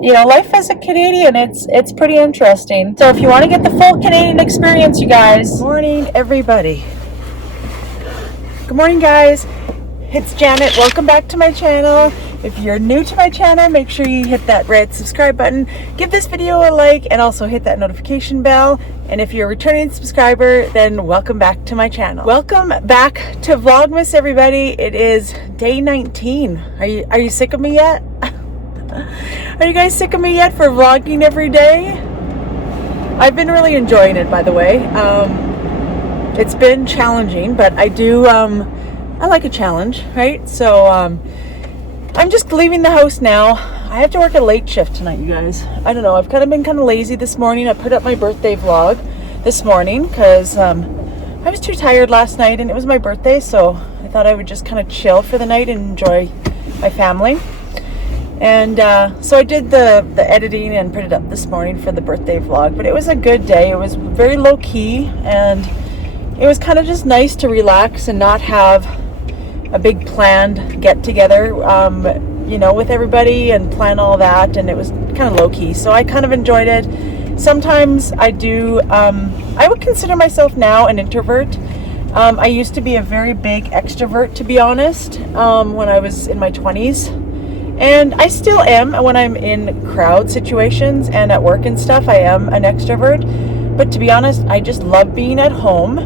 life as a Canadian, it's pretty interesting. So if you want to get the full Canadian experience, you guys. Good morning, everybody. Good morning, guys. It's Janet. Welcome back to my channel. If you're new to my channel, make sure you hit that red subscribe button, give this video a like, and also hit that notification bell. And if you're a returning subscriber, then welcome back to my channel. Welcome back to Vlogmas, everybody. It is day 19. Are you sick of me yet? Are you guys sick of me yet for vlogging every day? I've been really enjoying it, by the way. It's been challenging, but I like a challenge, right? So I'm just leaving the house now. I have to work a late shift tonight, you guys. I don't know, I've been kind of lazy this morning. I put up my birthday vlog this morning because I was too tired last night and it was my birthday, so I thought I would just kind of chill for the night and enjoy my family. And so I did the editing and put it up this morning for the birthday vlog. But it was a good day. It was very low key, and it was kind of just nice to relax and not have a big planned get together, with everybody and plan all that. And it was kind of low key, so I kind of enjoyed it. Sometimes I do. I would consider myself now an introvert. I used to be a very big extrovert, to be honest, when I was in my 20s. And I still am when I'm in crowd situations and at work and stuff. I am an extrovert. But to be honest, I just love being at home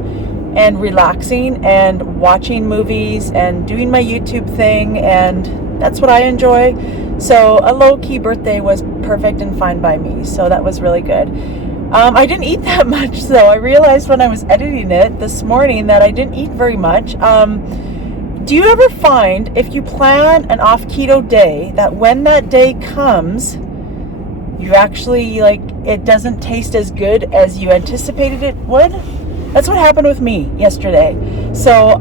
and relaxing and watching movies and doing my YouTube thing. And that's what I enjoy. So a low-key birthday was perfect and fine by me. So that was really good. I didn't eat that much, though. I realized when I was editing it this morning that I didn't eat very much. Do you ever find, if you plan an off keto day, that when that day comes, you actually, it doesn't taste as good as you anticipated it would? That's what happened with me yesterday. So,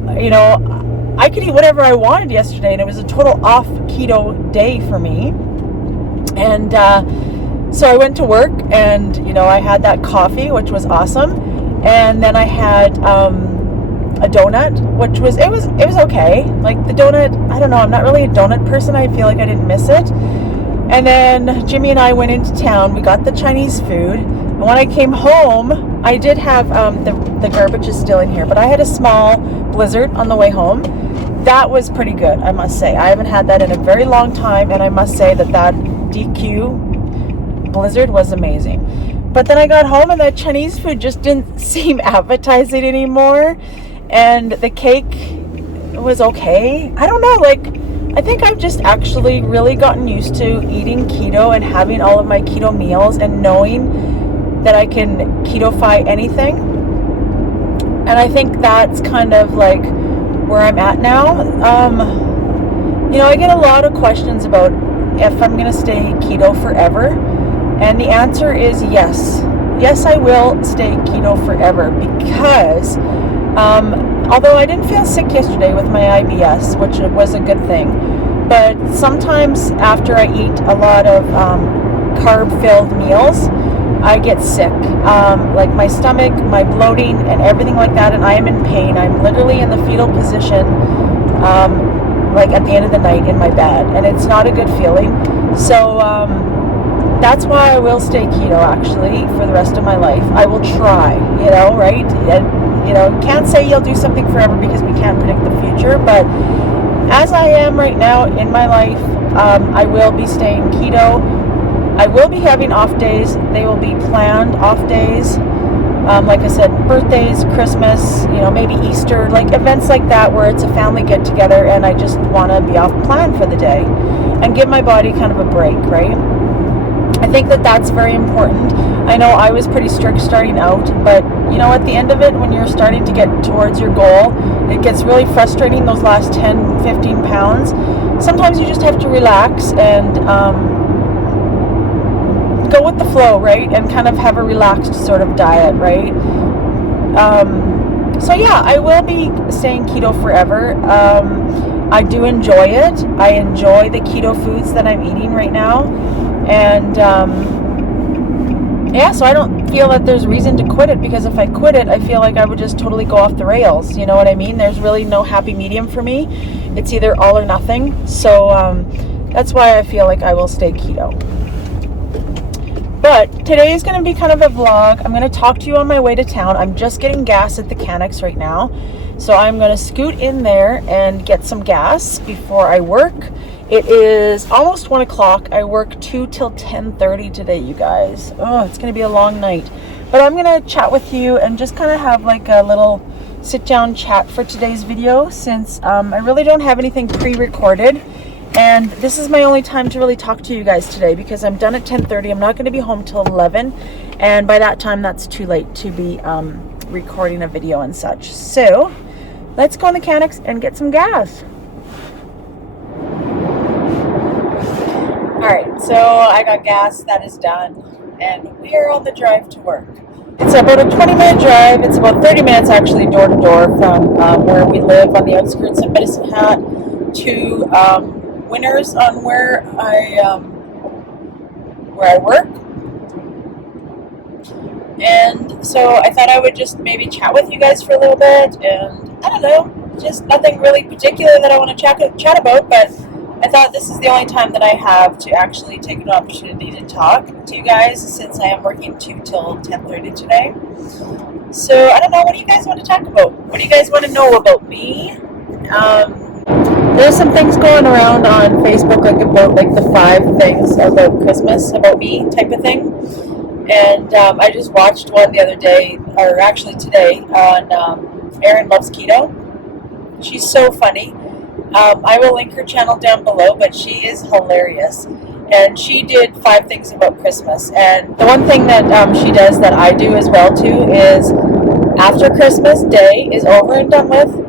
I could eat whatever I wanted yesterday, and it was a total off keto day for me. And so I went to work, and, I had that coffee, which was awesome. And then I had a donut, which was okay. Like the donut, I don't know, I'm not really a donut person. I feel like I didn't miss it. And then Jimmy and I went into town. We got the Chinese food, and when I came home, I did have the garbage is still in here, but I had a small blizzard on the way home. That was pretty good, I must say. I haven't had that in a very long time, and I must say that DQ blizzard was amazing. But then I got home and that Chinese food just didn't seem appetizing anymore. And the cake was okay. I don't know, I think I've just actually really gotten used to eating keto and having all of my keto meals and knowing that I can keto-fy anything. And I think that's kind of where I'm at now. I get a lot of questions about if I'm going to stay keto forever. And the answer is yes. Yes, I will stay keto forever because although I didn't feel sick yesterday with my IBS, which was a good thing, but sometimes after I eat a lot of carb-filled meals, I get sick. My stomach, my bloating, and everything like that, and I am in pain. I'm literally in the fetal position, at the end of the night in my bed, and it's not a good feeling. So that's why I will stay keto, actually, for the rest of my life. I will try, right? Can't say you'll do something forever because we can't predict the future, but as I am right now in my life, I will be staying keto. I will be having off days. They will be planned off days. Like I said, birthdays, Christmas, maybe Easter, events like that where it's a family get together and I just want to be off plan for the day and give my body kind of a break, right? I think that that's very important. I know I was pretty strict starting out, but at the end of it, when you're starting to get towards your goal, it gets really frustrating, those last 10, 15 pounds. Sometimes you just have to relax and go with the flow, right? And kind of have a relaxed sort of diet, right? So yeah, I will be staying keto forever. I do enjoy it. I enjoy the keto foods that I'm eating right now. And so I don't feel that there's reason to quit it, because if I quit it, I feel like I would just totally go off the rails. You know what I mean? There's really no happy medium for me. It's either all or nothing. So that's why I feel like I will stay keto. But today is going to be kind of a vlog. I'm going to talk to you on my way to town. I'm just getting gas at the Canucks right now. So I'm going to scoot in there and get some gas before I work. It is almost 1 o'clock. I work 2 till 10:30 today, you guys. Oh, it's going to be a long night. But I'm going to chat with you and just kind of have like a little sit-down chat for today's video, since I really don't have anything pre-recorded. And this is my only time to really talk to you guys today, because I'm done at 10:30. I'm not going to be home till 11. And by that time, that's too late to be recording a video and such. So let's go on the Canucks and get some gas. All right, so I got gas. That is done. And we are on the drive to work. It's about a 20-minute drive. It's about 30 minutes actually door to door from where we live on the outskirts of Medicine Hat to Winners on where I work. And so I thought I would just maybe chat with you guys for a little bit, and I don't know, just nothing really particular that I want to chat about, but I thought this is the only time that I have to actually take an opportunity to talk to you guys, since I am working 2 till 10:30 today. So I don't know, what do you guys want to talk about? What do you guys want to know about me? There's some things going around on Facebook, like about like the 5 things about Christmas about me type of thing. And I just watched one the other day, or actually today, on Erin Loves Keto. She's so funny. I will link her channel down below, but she is hilarious. And she did 5 things about Christmas. And the one thing that she does that I do as well too is, after Christmas Day is over and done with,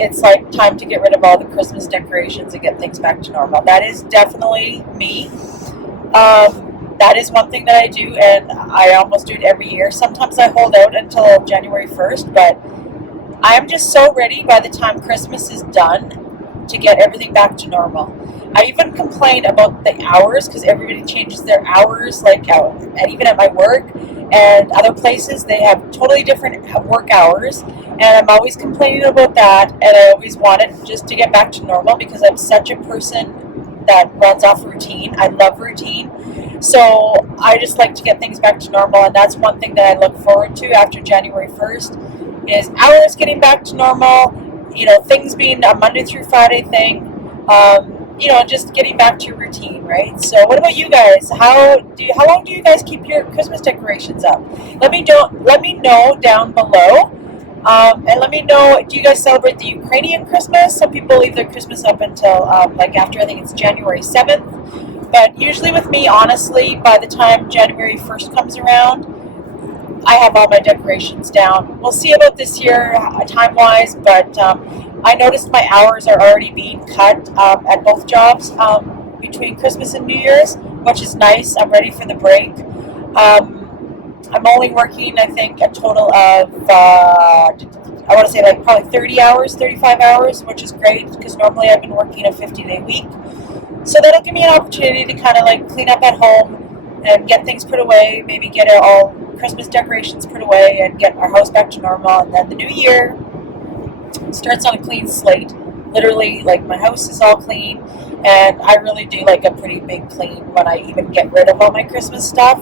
it's like time to get rid of all the Christmas decorations and get things back to normal. That is definitely me. That is one thing that I do, and I almost do it every year. Sometimes I hold out until January 1st, but I'm just so ready by the time Christmas is done to get everything back to normal. I even complain about the hours, because everybody changes their hours, like and even at my work and other places, they have totally different work hours, and I'm always complaining about that, and I always want it just to get back to normal, because I'm such a person that runs off routine. I love routine, so I just like to get things back to normal, and that's one thing that I look forward to after January 1st, is hours getting back to normal, you know, things being a Monday through Friday thing, you know, just getting back to your routine, right? So what about you guys? How long do you guys keep your Christmas decorations up? Let me know down below. And let me know, do you guys celebrate the Ukrainian Christmas? Some people leave their Christmas up until like after, I think it's January 7th. But usually with me, honestly, by the time January 1st comes around, I have all my decorations down. We'll see about this year time-wise, but I noticed my hours are already being cut at both jobs between Christmas and New Year's, which is nice. I'm ready for the break. I'm only working, I think, a total of, I want to say like probably 30 hours, 35 hours, which is great, because normally I've been working a 50-day week. So that'll give me an opportunity to kind of like clean up at home and get things put away, maybe get all Christmas decorations put away and get our house back to normal. And then the new year starts on a clean slate. Literally, like, my house is all clean, and I really do like a pretty big clean when I even get rid of all my Christmas stuff.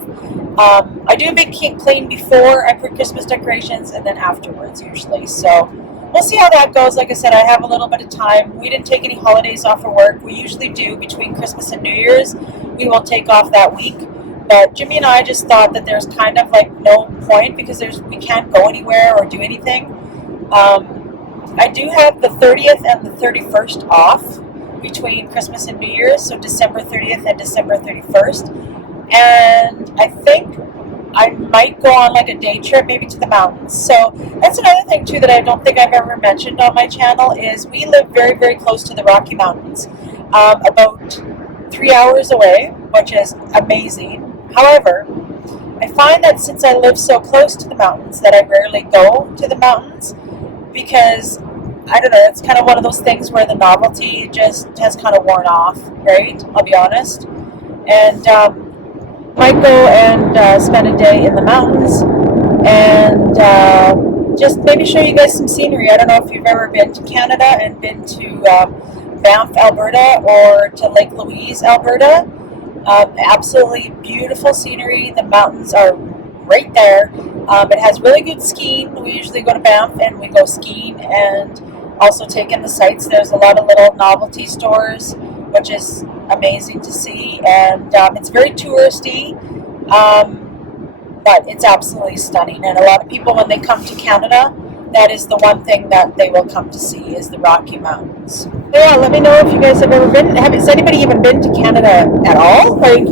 I do a big clean before I put Christmas decorations, and then afterwards usually. So we'll see how that goes. Like I said, I have a little bit of time. We didn't take any holidays off of work. We usually do between Christmas and New Year's. We will take off that week. But Jimmy and I just thought that there's kind of like no point, because we can't go anywhere or do anything. I do have the 30th and the 31st off between Christmas and New Year's, so December 30th and December 31st. And I think I might go on like a day trip, maybe to the mountains. So that's another thing too that I don't think I've ever mentioned on my channel, is we live very, very close to the Rocky Mountains, about 3 hours away, which is amazing. However, I find that since I live so close to the mountains, that I rarely go to the mountains, because I don't know, it's kind of one of those things where the novelty just has kind of worn off, right? I'll be honest. And might go and spend a day in the mountains and just maybe show you guys some scenery. I don't know if you've ever been to Canada and been to Banff, Alberta, or to Lake Louise, Alberta. Absolutely beautiful scenery. The mountains are right there. It has really good skiing. We usually go to Banff and we go skiing and also take in the sights. There's a lot of little novelty stores, which is amazing to see, and it's very touristy, but it's absolutely stunning. And a lot of people, when they come to Canada, that is the one thing that they will come to see is the Rocky Mountains. So yeah, let me know if you guys have ever been. Has anybody even been to Canada at all? Like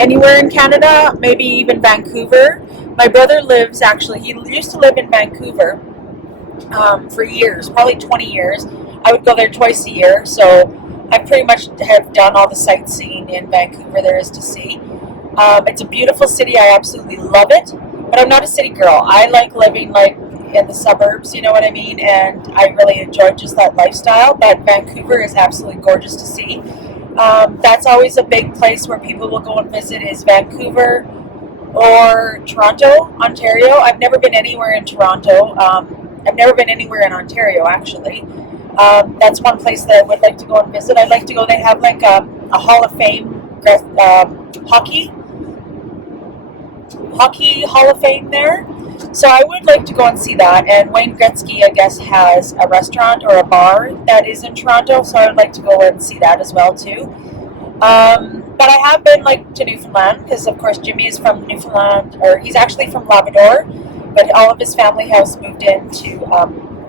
anywhere in Canada, maybe even Vancouver. My brother lives, actually, he used to live in Vancouver for years, probably 20 years. I would go there twice a year, so I pretty much have done all the sightseeing in Vancouver there is to see. It's a beautiful city. I absolutely love it, but I'm not a city girl. I like living like in the suburbs, you know what I mean, and I really enjoy just that lifestyle, but Vancouver is absolutely gorgeous to see. That's always a big place where people will go and visit is Vancouver or Toronto, Ontario. I've never been anywhere in Toronto. I've never been anywhere in Ontario, actually. That's one place that I would like to go and visit. I'd like to go. They have like a Hall of Fame hockey Hall of Fame there. So I would like to go and see that. And Wayne Gretzky, I guess, has a restaurant or a bar that is in Toronto. So I would like to go and see that as well too. But I have been like to Newfoundland because, of course, Jimmy is from Newfoundland, or he's actually from Labrador, but all of his family has moved into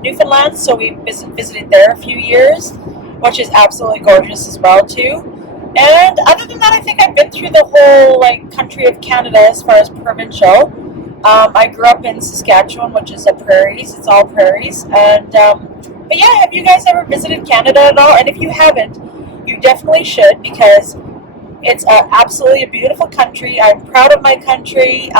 Newfoundland. So we visited there a few years, which is absolutely gorgeous as well too. And other than that, I think I've been through the whole like country of Canada as far as provincial. I grew up in Saskatchewan, which is a prairies. It's all prairies. And but yeah, have you guys ever visited Canada at all? And if you haven't, you definitely should, because it's absolutely a beautiful country. I'm proud of my country.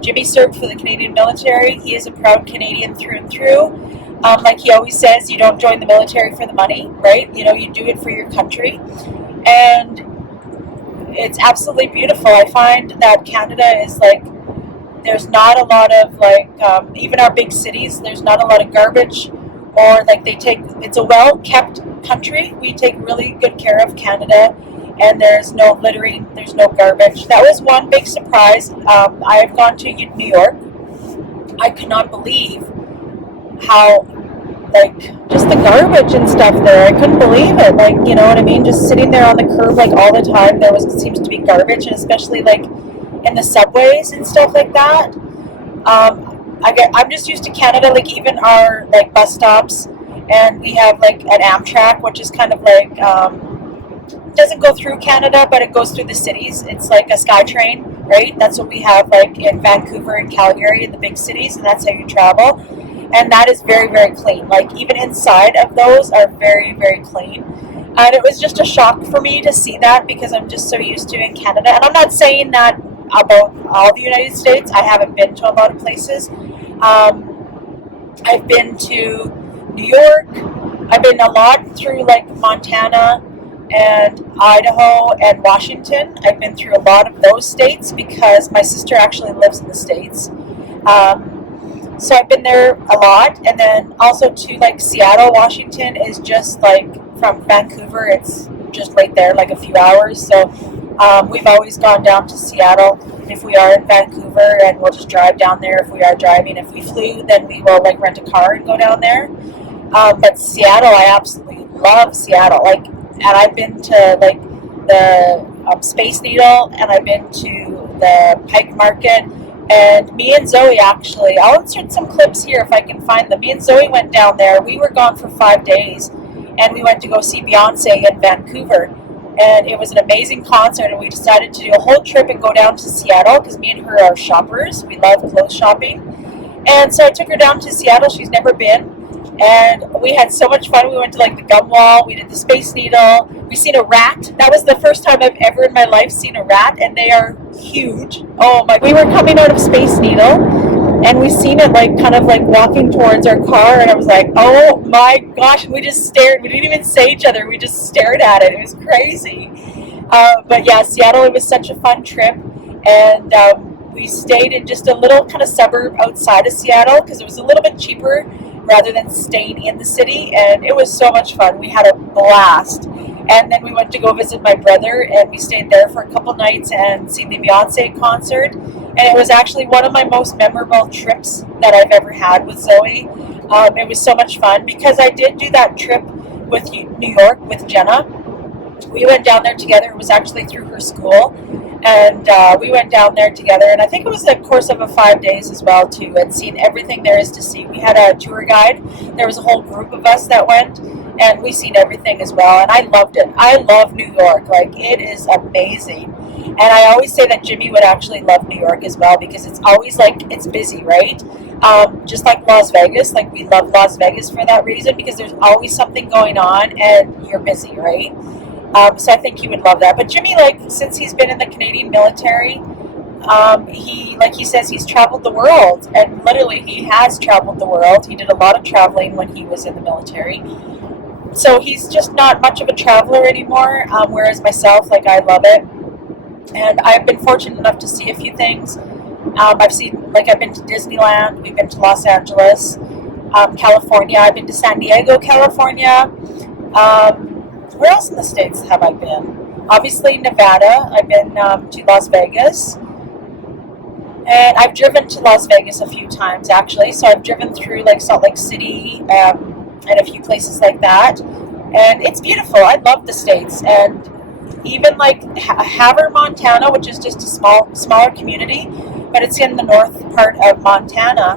Jimmy served for the Canadian military. He is a proud Canadian through and through. Like he always says, you don't join the military for the money, right? You know, you do it for your country. And it's absolutely beautiful. I find that Canada is like, there's not a lot of like, even our big cities, there's not a lot of garbage, or like it's a well-kept country. We take really good care of Canada, and there's no littering, there's no garbage. That was one big surprise. I have gone to New York. I could not believe how, like, just the garbage and stuff there. I couldn't believe it. Like, you know what I mean? Just sitting there on the curb, like, all the time, seems to be garbage, and especially, like, in the subways and stuff like that. I'm just used to Canada, like, even our, like, bus stops, and we have, like, an Amtrak, which is kind of, like, doesn't go through Canada, but it goes through the cities. It's like a SkyTrain, right? That's what we have, like, in Vancouver and Calgary, in the big cities, and that's how you travel. And that is very, very clean. Like, even inside of those are very, very clean. And it was just a shock for me to see that, because I'm just so used to in Canada. And I'm not saying that about all the United States. I haven't been to a lot of places. I've been to New York. I've been a lot through, like, Montana and Idaho and Washington. I've been through a lot of those states because my sister actually lives in the States. So I've been there a lot. And then also to, like, Seattle, Washington is just, like, from Vancouver, it's just right there, like a few hours. So we've always gone down to Seattle if we are in Vancouver, and we'll just drive down there if we are driving. If we flew, then we will, like, rent a car and go down there. But Seattle, I absolutely love Seattle. Like, and I've been to, like, the Space Needle, and I've been to the Pike Market. And me and Zoe, actually, I'll insert some clips here if I can find them. Me and Zoe went down there. We were gone for 5 days, and we went to go see Beyonce in Vancouver. And it was an amazing concert, and we decided to do a whole trip and go down to Seattle, because me and her are shoppers. We love clothes shopping. And so I took her down to Seattle. She's never been. And we had so much fun. We went to, like, the gum wall. We did the Space Needle. We seen a rat. That was the first time I've ever in my life seen a rat, and they are huge. Oh my! We were coming out of Space Needle, and we seen it, like, kind of like walking towards our car, and I was like, oh my gosh! And we just stared. We didn't even say each other. We just stared at it. It was crazy. But yeah, Seattle. It was such a fun trip, and we stayed in just a little kind of suburb outside of Seattle because it was a little bit cheaper rather than staying in the city, and it was so much fun. We had a blast. And then we went to go visit my brother, and we stayed there for a couple nights and seen the Beyonce concert. And it was actually one of my most memorable trips that I've ever had with Zoe. It was so much fun because I did do that trip with New York with Jenna. We went down there together. It was actually through her school. And we went down there together, and I think it was the course of 5 days as well, too, and seen everything there is to see. We had a tour guide. There was a whole group of us that went, and we seen everything as well, and I loved it. I love New York. Like, it is amazing. And I always say that Jimmy would actually love New York as well, because it's always, like, it's busy, right? Just like Las Vegas. Like, we love Las Vegas for that reason, because there's always something going on, and you're busy, right? So I think he would love that. But Jimmy, like, since he's been in the Canadian military, he, like he says, he's traveled the world. And literally, he has traveled the world. He did a lot of traveling when he was in the military. So he's just not much of a traveler anymore, whereas myself, like, I love it. And I've been fortunate enough to see a few things. I've been to Disneyland. We've been to Los Angeles, California. I've been to San Diego, California. Where else in the States have I been? Obviously, Nevada. I've been to Las Vegas. And I've driven to Las Vegas a few times, actually. So I've driven through, like, Salt Lake City and a few places like that. And it's beautiful. I love the States. And even, like, Havre, Montana, which is just a smaller community, but it's in the north part of Montana.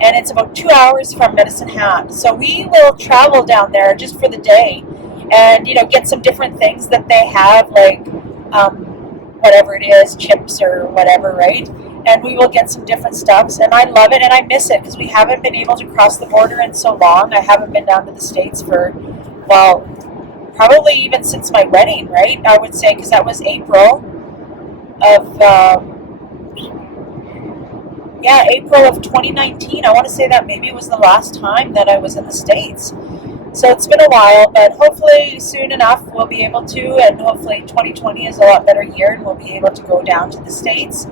And it's about 2 hours from Medicine Hat. So we will travel down there just for the day. And, you know, get some different things that they have, like whatever it is, chips or whatever, right? And we will get some different stuffs. And I love it, and I miss it because we haven't been able to cross the border in so long. I haven't been down to the States for, well, probably even since my wedding, right? I would say, because that was April of, April of 2019. I want to say that maybe it was the last time that I was in the States. So it's been a while, but hopefully soon enough we'll be able to, and hopefully 2020 is a lot better year and we'll be able to go down to the States.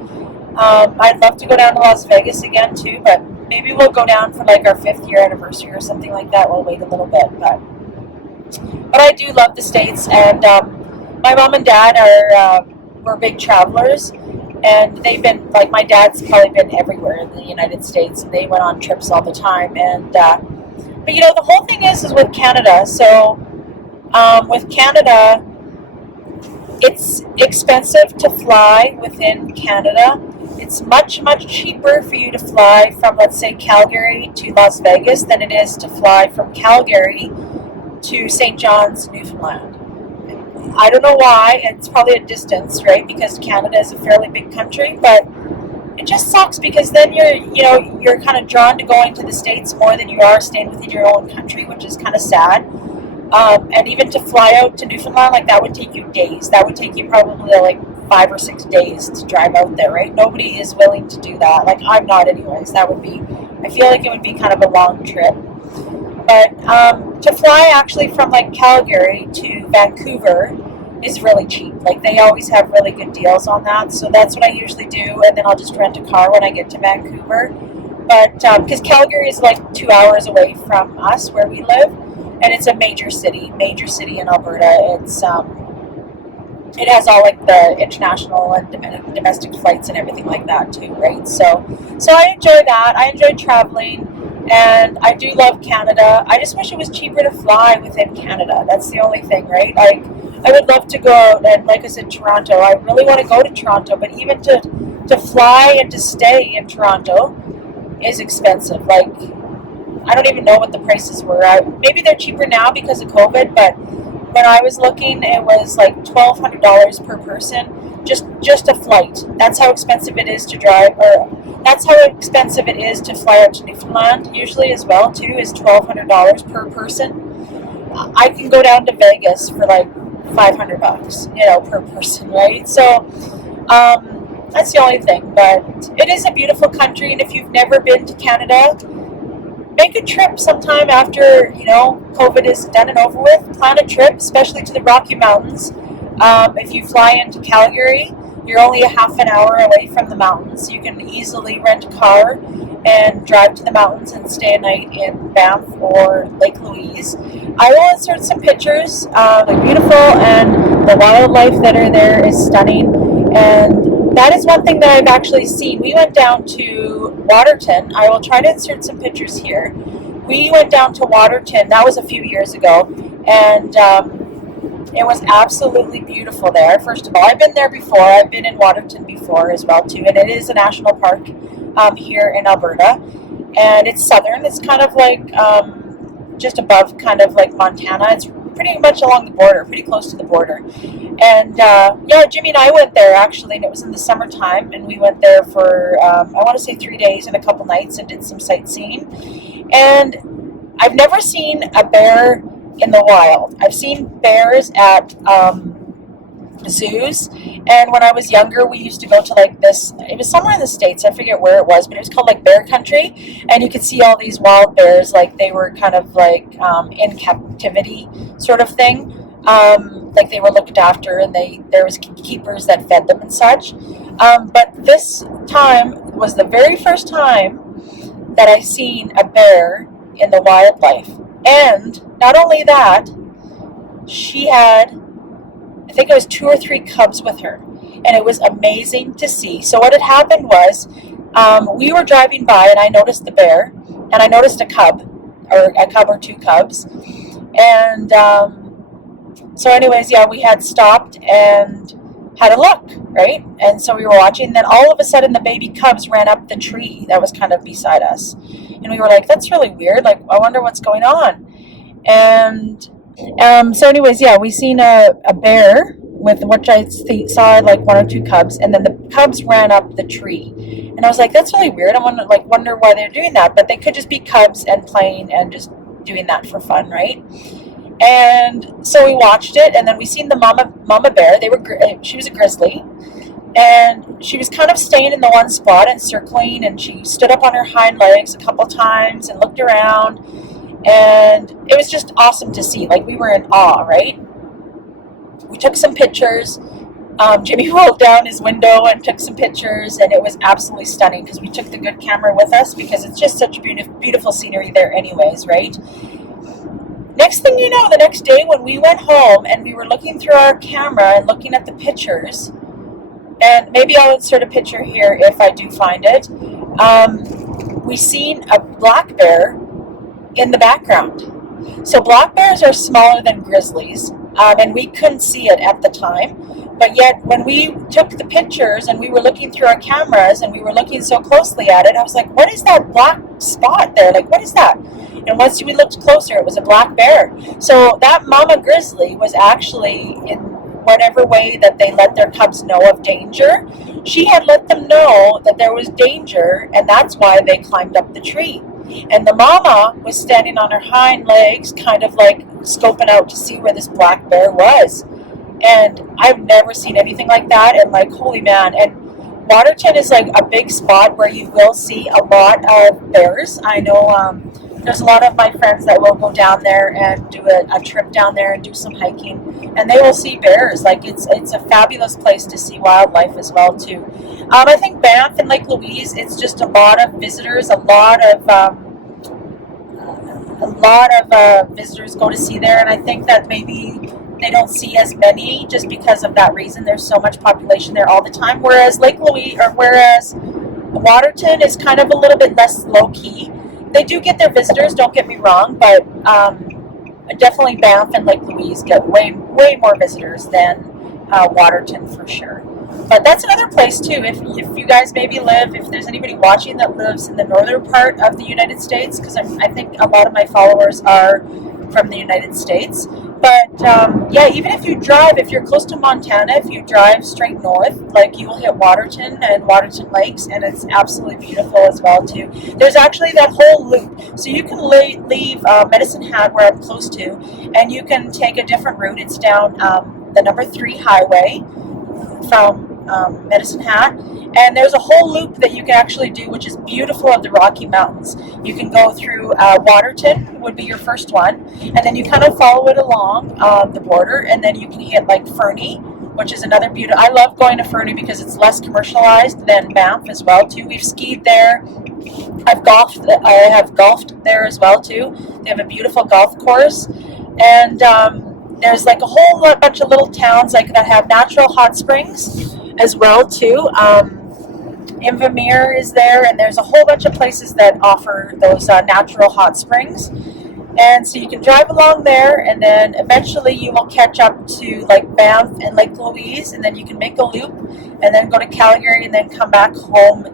I'd love to go down to Las Vegas again too, but maybe we'll go down for like our 5th year anniversary or something like that. We'll wait a little bit, but I do love the States, and my mom and dad were big travelers, and they've been, like, my dad's probably been everywhere in the United States, and they went on trips all the time, and but, you know, the whole thing is with Canada. So with Canada, it's expensive to fly within Canada. It's much, much cheaper for you to fly from, let's say, Calgary to Las Vegas than it is to fly from Calgary to St. John's, Newfoundland. I don't know why. It's probably a distance, right? Because Canada is a fairly big country, but it just sucks because then you're kind of drawn to going to the States more than you are staying within your own country, which is kind of sad. And even to fly out to Newfoundland, like, that would take you days. That would take you probably like 5 or 6 days to drive out there, right? Nobody is willing to do that. Like, I'm not anyways. I feel like it would be kind of a long trip. But to fly actually from, like, Calgary to Vancouver is really cheap. Like, they always have really good deals on that, so that's what I usually do, and then I'll just rent a car when I get to Vancouver. But because Calgary is like 2 hours away from us where we live, and it's a major city in Alberta. It's it has all, like, the international and domestic flights and everything like that too, right? So I enjoy that. I enjoy traveling. And I do love Canada. I just wish it was cheaper to fly within Canada. That's the only thing, right? Like, I would love to go out, and like I said, Toronto. I really want to go to Toronto, but even to fly and to stay in Toronto is expensive. Like, I don't even know what the prices were. Maybe they're cheaper now because of COVID, but when I was looking, it was like $1,200 per person, just a flight. That's how expensive it is to drive, or that's how expensive it is to fly out to Newfoundland usually as well too, is $1,200 per person. I can go down to Vegas for like $500, per person, right? So that's the only thing, but it is a beautiful country, and if you've never been to Canada, make a trip sometime after, COVID is done and over with. Plan a trip, especially to the Rocky Mountains. If you fly into Calgary, You're only a half an hour away from the mountains. You can easily rent a car and drive to the mountains and stay a night in Banff or Lake Louise. I will insert some pictures. They're beautiful, and the wildlife that are there is stunning. And that is one thing that I've actually seen. We went down to Waterton. I will try to insert some pictures here. We went down to Waterton. That was a few years ago, and it was absolutely beautiful there. First of all, I've been there before. I've been in Waterton before as well too, and it is a national park here in Alberta, and it's southern. It's kind of like just above kind of like Montana. It's pretty much along the border, pretty close to the border. And yeah, Jimmy and I went there actually, and it was in the summertime, and we went there for I want to say 3 days and a couple nights and did some sightseeing. And I've never seen a bear in the wild. I've seen bears at zoos, and when I was younger we used to go to like this, it was somewhere in the States, I forget where it was, but it was called like Bear Country, and you could see all these wild bears, like they were kind of like in captivity sort of thing, like they were looked after, and there was keepers that fed them and such, but this time was the very first time that I seen a bear in the wildlife. And not only that, she had, I think it was 2 or 3 cubs with her, and it was amazing to see. So what had happened was, we were driving by, and I noticed the bear, and I noticed a cub or 2 cubs, and so anyways, yeah, we had stopped and had a look, right? And so we were watching, and then all of a sudden the baby cubs ran up the tree that was kind of beside us, and we were like, that's really weird, like I wonder what's going on. And so anyways, yeah, we seen a bear with what I saw like 1 or 2 cubs, and then the cubs ran up the tree, and I was like, that's really weird. I wonder why they're doing that, but they could just be cubs and playing and just doing that for fun, right? And so we watched it, and then we seen the mama bear. She was a grizzly, and she was kind of staying in the one spot and circling, and she stood up on her hind legs a couple times and looked around, and it was just awesome to see. Like, we were in awe, right? We took some pictures. Jimmy rolled down his window and took some pictures, and it was absolutely stunning because we took the good camera with us, because it's just such beautiful scenery there anyways, right? Next thing you know, the next day when we went home and we were looking through our camera and looking at the pictures, and maybe I'll insert a picture here if I do find it, we seen a black bear in the background. So black bears are smaller than grizzlies, and we couldn't see it at the time, but yet when we took the pictures and we were looking through our cameras and we were looking so closely at it, I was like, what is that black spot there? Like, what is that? And once we looked closer, it was a black bear. So that mama grizzly was actually, in whatever way that they let their cubs know of danger, she had let them know that there was danger, and that's why they climbed up the tree. And the mama was standing on her hind legs, kind of like scoping out to see where this black bear was. And I've never seen anything like that, and like, holy man. And Waterton is like a big spot where you will see a lot of bears. I know there's a lot of my friends that will go down there and do a trip down there and do some hiking, and they will see bears. Like, it's a fabulous place to see wildlife as well too. I think Banff and Lake Louise, it's just a lot of visitors, a lot of visitors go to see there, and I think that maybe they don't see as many just because of that reason. There's so much population there all the time, whereas Waterton is kind of a little bit less low-key. They do get their visitors, don't get me wrong, but definitely Banff and Lake Louise get way more visitors than Waterton for sure. But that's another place too. If you guys maybe if there's anybody watching that lives in the northern part of the United States, because I think a lot of my followers are from the United States. But yeah, even if you're close to Montana, if you drive straight north, like, you will hit Waterton and Waterton Lakes, and it's absolutely beautiful as well too. There's actually that whole loop, so you can leave Medicine Hat, where I'm close to, and you can take a different route. It's down the number 3 highway from Medicine Hat, and there's a whole loop that you can actually do, which is beautiful, of the Rocky Mountains. You can go through Waterton would be your first one, and then you kind of follow it along the border, and then you can hit like Fernie, which is another beautiful. I love going to Fernie because it's less commercialized than Banff as well too. We've skied there. I have golfed there as well too. They have a beautiful golf course, and there's like a whole bunch of little towns like that have natural hot springs as well too. Invermere is there, and there's a whole bunch of places that offer those natural hot springs. And so you can drive along there, and then eventually you will catch up to like Banff and Lake Louise, and then you can make a loop and then go to Calgary and then come back home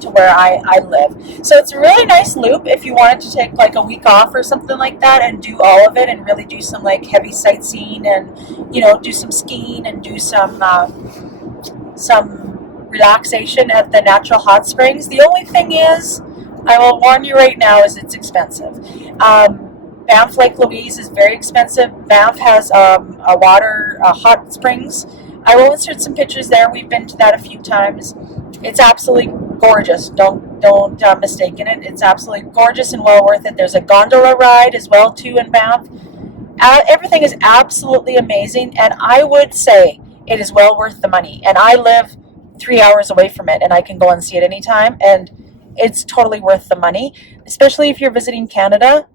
to where I live. So it's a really nice loop if you wanted to take like a week off or something like that and do all of it and really do some like heavy sightseeing and, you know, do some skiing and do some relaxation at the natural hot springs. The only thing is, I will warn you right now, is it's expensive. Banff Lake Louise is very expensive. Banff has hot springs. I will insert some pictures there. We've been to that a few times. It's absolutely gorgeous. Don't mistake it. It's absolutely gorgeous and well worth it. There's a gondola ride as well too in Banff. Everything is absolutely amazing, and I would say it is well worth the money. And I live 3 hours away from it, and I can go and see it anytime, and it's totally worth the money, especially if you're visiting Canada.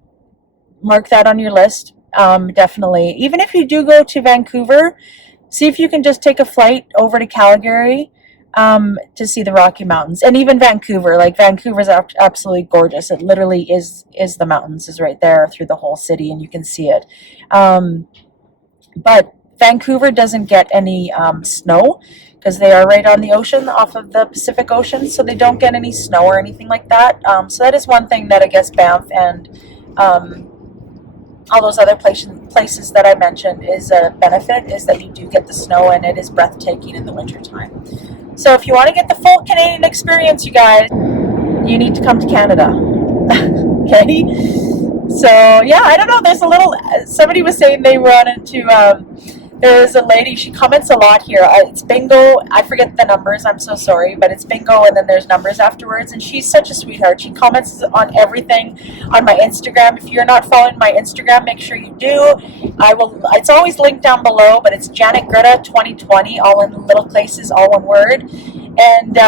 Mark that on your list. Definitely. Even if you do go to Vancouver, see if you can just take a flight over to Calgary to see the Rocky Mountains. And even Vancouver, like Vancouver's absolutely gorgeous. It literally is the mountains is right there through the whole city, and you can see it. But Vancouver doesn't get any snow because they are right on the ocean, off of the Pacific Ocean, so they don't get any snow or anything like that. So that is one thing that I guess Banff and all those other places that I mentioned is a benefit, is that you do get the snow, and it is breathtaking in the wintertime. So if you want to get the full Canadian experience, you guys, you need to come to Canada. Okay? So yeah, I don't know, there's a little, somebody was saying they run into, there's a lady, she comments a lot here. It's bingo. I forget the numbers. I'm so sorry, but it's bingo, and then there's numbers afterwards. And she's such a sweetheart. She comments on everything on my Instagram. If you're not following my Instagram, make sure you do. I will. It's always linked down below, but it's Janet Greta 2020, all in little places, all one word. And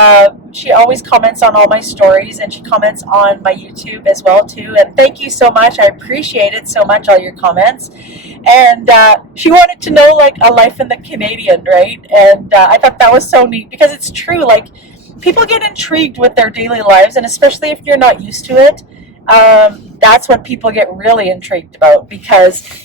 she always comments on all my stories, and she comments on my YouTube as well too. And thank you so much. I appreciate it so much, all your comments. And she wanted to know like a life in the Canadian, right? And I thought that was so neat, because it's true. Like, people get intrigued with their daily lives, and especially if you're not used to it, that's what people get really intrigued about. Because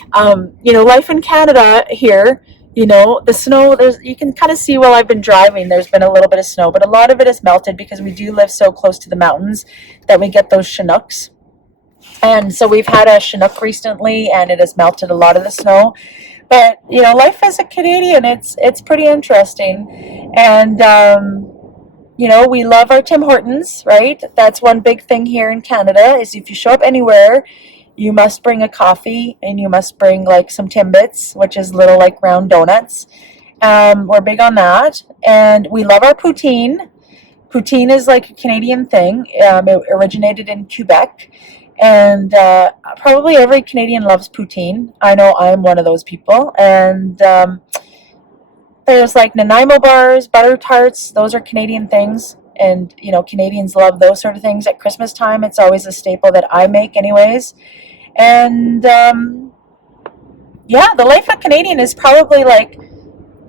you know, life in Canada here, you know, the snow, you can kind of see while I've been driving, there's been a little bit of snow, but a lot of it is melted because we do live so close to the mountains that we get those Chinooks. And so we've had a Chinook recently, and it has melted a lot of the snow. But, you know, life as a Canadian, it's pretty interesting. And, you know, we love our Tim Hortons, right? That's one big thing here in Canada, is if you show up anywhere, you must bring a coffee, and you must bring like some Timbits, which is little like round donuts. We're big on that. And we love our poutine. Poutine is like a Canadian thing. It originated in Quebec. And probably every Canadian loves poutine. I know I'm one of those people. And there's like Nanaimo bars, butter tarts. Those are Canadian things. And, you know, Canadians love those sort of things. At Christmas time, it's always a staple that I make anyways. And, yeah, the life of Canadian is probably like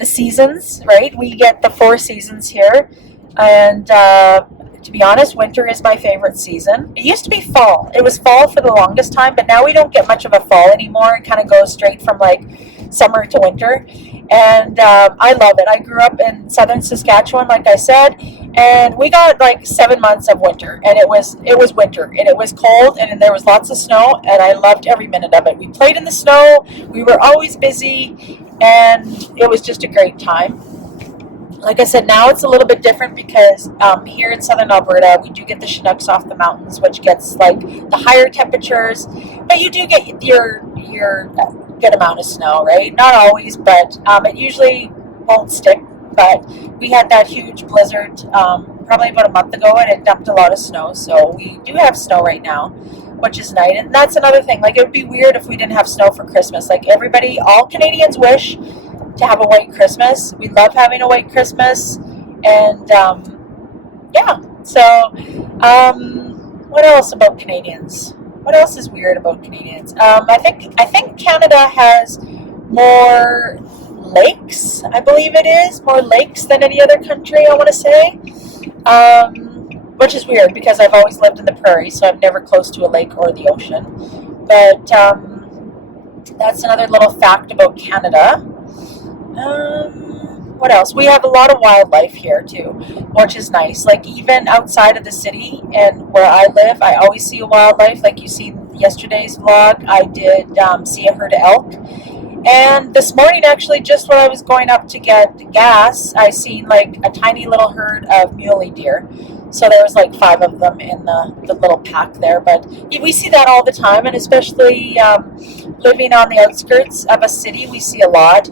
the seasons, right? We get the 4 seasons here. And to be honest, winter is my favorite season. It used to be fall. It was fall for the longest time, but now we don't get much of a fall anymore. It kind of goes straight from like summer to winter. And I love it. I grew up in southern Saskatchewan, like I said, and we got like 7 months of winter, and it was winter, and it was cold, and there was lots of snow, and I loved every minute of it. We played in the snow. We were always busy, and it was just a great time. Like I said, now it's a little bit different because here in southern Alberta, we do get the Chinooks off the mountains, which gets like the higher temperatures, but you do get your good amount of snow, right? Not always, but it usually won't stick. But we had that huge blizzard probably about a month ago, and it dumped a lot of snow. So we do have snow right now, which is nice. And that's another thing. Like, it would be weird if we didn't have snow for Christmas. Like, all Canadians wish to have a white Christmas. We love having a white Christmas. And yeah, so what else about Canadians? What else is weird about Canadians? I think Canada has more lakes. I believe it is more lakes than any other country, I want to say, which is weird because I've always lived in the prairie, so I'm never close to a lake or the ocean. But that's another little fact about Canada. What else? We have a lot of wildlife here too, which is nice. Like even outside of the city and where I live, I always see a wildlife. Like you see yesterday's vlog, I did see a herd of elk. And this morning, actually, just when I was going up to get gas, I seen like a tiny little herd of muley deer. So there was like 5 of them in the little pack there. But we see that all the time, and especially living on the outskirts of a city, we see a lot.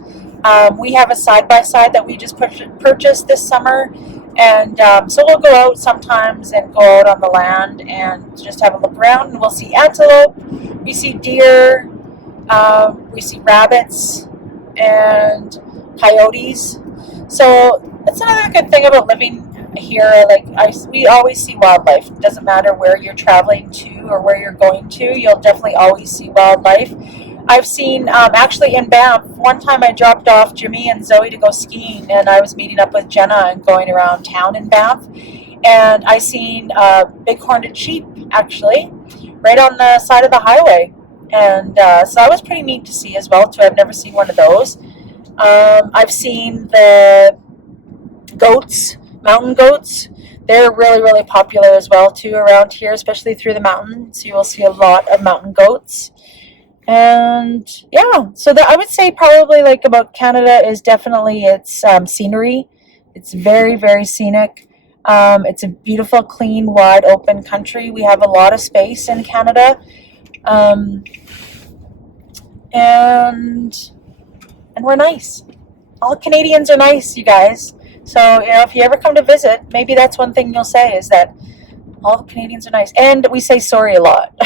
We have a side-by-side that we just purchased this summer, and so we'll go out sometimes and go out on the land and just have a look around, and we'll see antelope, we see deer, we see rabbits and coyotes. So that's another good thing about living here. Like we always see wildlife. It doesn't matter where you're traveling to or where you're going to, you'll definitely always see wildlife. I've seen, actually in Banff, one time I dropped off Jimmy and Zoe to go skiing, and I was meeting up with Jenna and going around town in Banff, and I seen big horned sheep, actually, right on the side of the highway, and so that was pretty neat to see as well, too. I've never seen one of those. I've seen the goats, mountain goats. They're really, really popular as well, too, around here, especially through the mountains. You will see a lot of mountain goats. And yeah, so I would say probably like about Canada is definitely its scenery. It's very, very scenic. It's a beautiful, clean, wide open country. We have a lot of space in Canada. And we're nice. All Canadians are nice, you guys. So, you know, if you ever come to visit, maybe that's one thing you'll say is that all the Canadians are nice. And we say sorry a lot.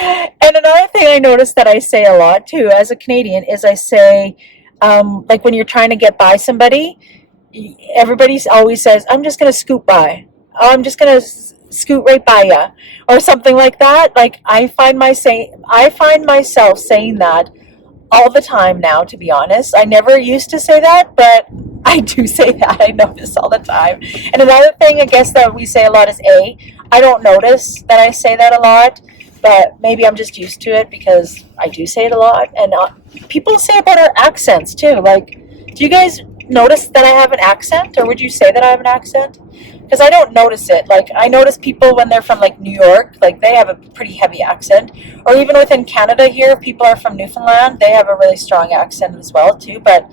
And another thing I noticed that I say a lot too as a Canadian is I say, like when you're trying to get by somebody, everybody always says, I'm just going to scoot by. Oh, I'm just going to scoot right by you, or something like that. Like I find myself saying that all the time now, to be honest. I never used to say that, but I do say that. I notice all the time. And another thing I guess that we say a lot is I don't notice that I say that a lot. But maybe I'm just used to it because I do say it a lot. And people say about our accents too. Like, do you guys notice that I have an accent? Or would you say that I have an accent? Because I don't notice it. Like, I notice people when they're from, like, New York, like, they have a pretty heavy accent. Or even within Canada here, if people are from Newfoundland, they have a really strong accent as well, too. But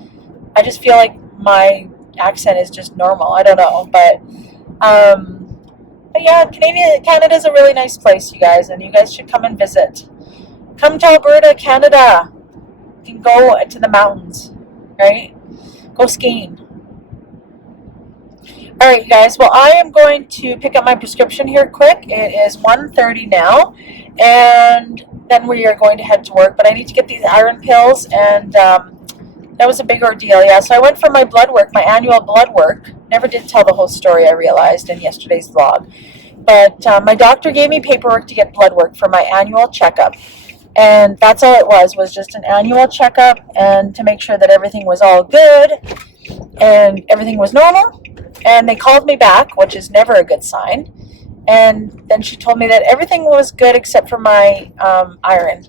I just feel like my accent is just normal. I don't know. But yeah, Canada's a really nice place, you guys, and you guys should come and visit. Come to Alberta, Canada. You can go to the mountains, right? Go skiing. All right, you guys. Well, I am going to pick up my prescription here quick. It is 1:30 now, and then we are going to head to work. But I need to get these iron pills, and that was a big ordeal, yeah. So I went for my blood work, my annual blood work. Never did tell the whole story, I realized, in yesterday's vlog. But my doctor gave me paperwork to get blood work for my annual checkup. And that's all it was just an annual checkup and to make sure that everything was all good and everything was normal. And they called me back, which is never a good sign. And then she told me that everything was good except for my iron.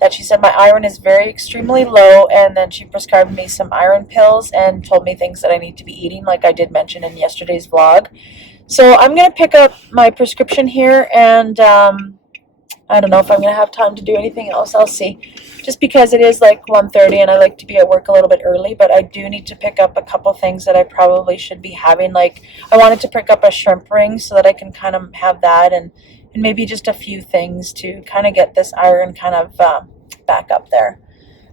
That she said my iron is very extremely low, and then she prescribed me some iron pills and told me things that I need to be eating, like I did mention in yesterday's vlog. So I'm going to pick up my prescription here, and I don't know if I'm going to have time to do anything else. I'll see. Just because it is like 1:30 and I like to be at work a little bit early, but I do need to pick up a couple things that I probably should be having. Like I wanted to pick up a shrimp ring so that I can kind of have that, and maybe just a few things to kind of get this iron kind of back up there.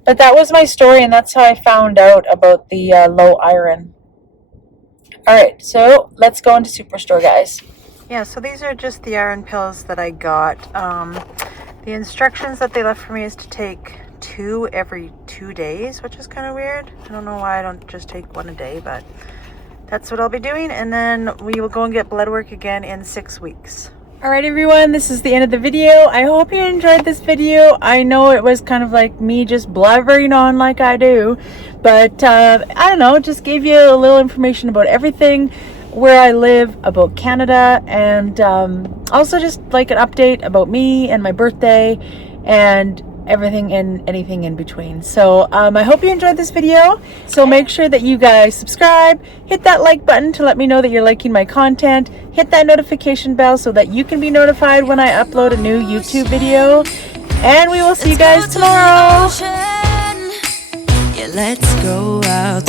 But that was my story, and that's how I found out about the low iron. Alright, so let's go into Superstore, guys. Yeah, so these are just the iron pills that I got. The instructions that they left for me is to take 2 every 2 days, which is kind of weird. I don't know why I don't just take 1 a day, but that's what I'll be doing. And then we will go and get blood work again in 6 weeks. All right, everyone, this is the end of the video. I hope you enjoyed this video. I know it was kind of like me just blabbering on like I do, but I don't know, just gave you a little information about everything, where I live, about Canada, and also just like an update about me and my birthday and everything and anything in between. So I hope you enjoyed this video. So make sure that you guys subscribe, hit that like button to let me know that you're liking my content, hit that notification bell so that you can be notified when I upload a new YouTube video, and we will see you guys tomorrow. Yeah, let's go out